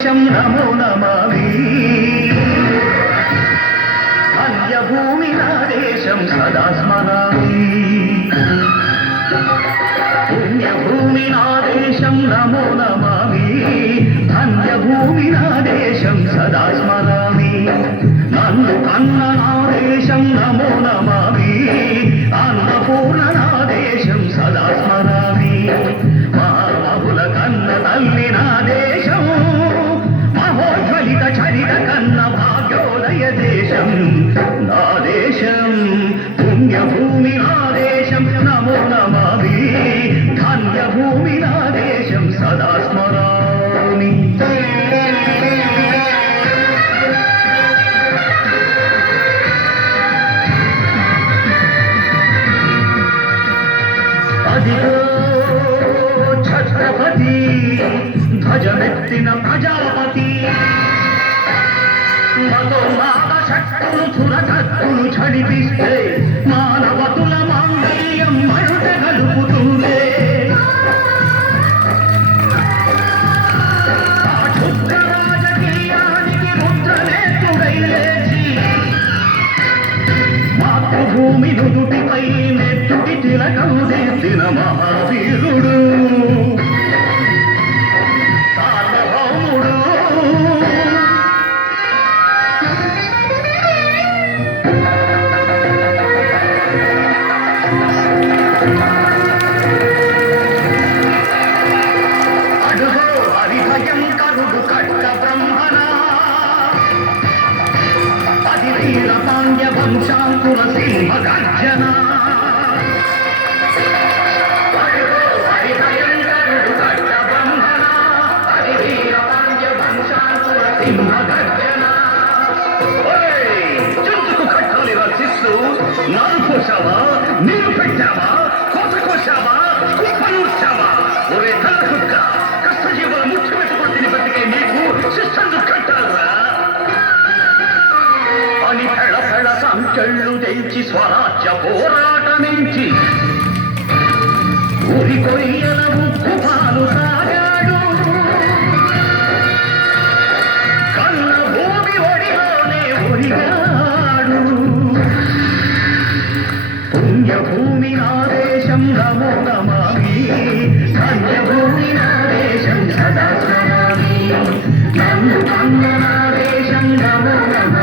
నమో నమామి ధన్యభూమి నా దేశం సదా స్మరామి పుణ్యభూమి నా దేశం నమో నమామి ధన్యభూమి నా దేశం సదా స్మరామి నన్ను కన్న నా దేశం నమో నమామి అన్నపూర్ణ నా దేశం సదా స్మరామి మహామహుల కన్న తల్లి నా దేశం చరిత కన్న భాగ్యోదయ దేశం నా దేశం పుణ్యభూమి నా దేశం నమో నమామి ధన్యభూమి నా దేశం సదా స్మరామి అదిగో ఛత్రపతి ధ్వజమెత్తిన ప్రజాపతి మతోన్మాద శక్తులు చురకత్తులు చడిపిస్తే మానవతుల మాంగళ్యం మరుట గలుపుతుందే ఆ క్షుద్ర రాజకీయానికి రుద్రనేత్రుడై లేచి మాతృభూమి నుదుటిపై నెత్తుటి తిలకం దిద్దిన మహావీరుడు వంశాంకుర సింహ గర్జన చుట్టుకు కట్టాలి రచిస్తూ నారు కోసావా నీరు పెట్టావా కోత కోసావా కుప్పనూర్చావా ఒరే తల కుక్క కష్టజీవుల ముఖ్య పెట్టుకుని తిని బతికే నీకు శిస్తందు కట్టాలరా అని పెళ సంకెళ్ళు తెంచి స్వరాజ్య పోరాటమించి ఊరి కొయ్యల ముక్కు పాలు సాగాడు కన్న భూమి ఒడిలోనే ఒరిగాడు పుణ్యభూమి నా దేశం నమో నమామి ధన్యభూమి నా దేశం సదా స్మరామి నన్ను కన్న నా దేశం నమో నమామి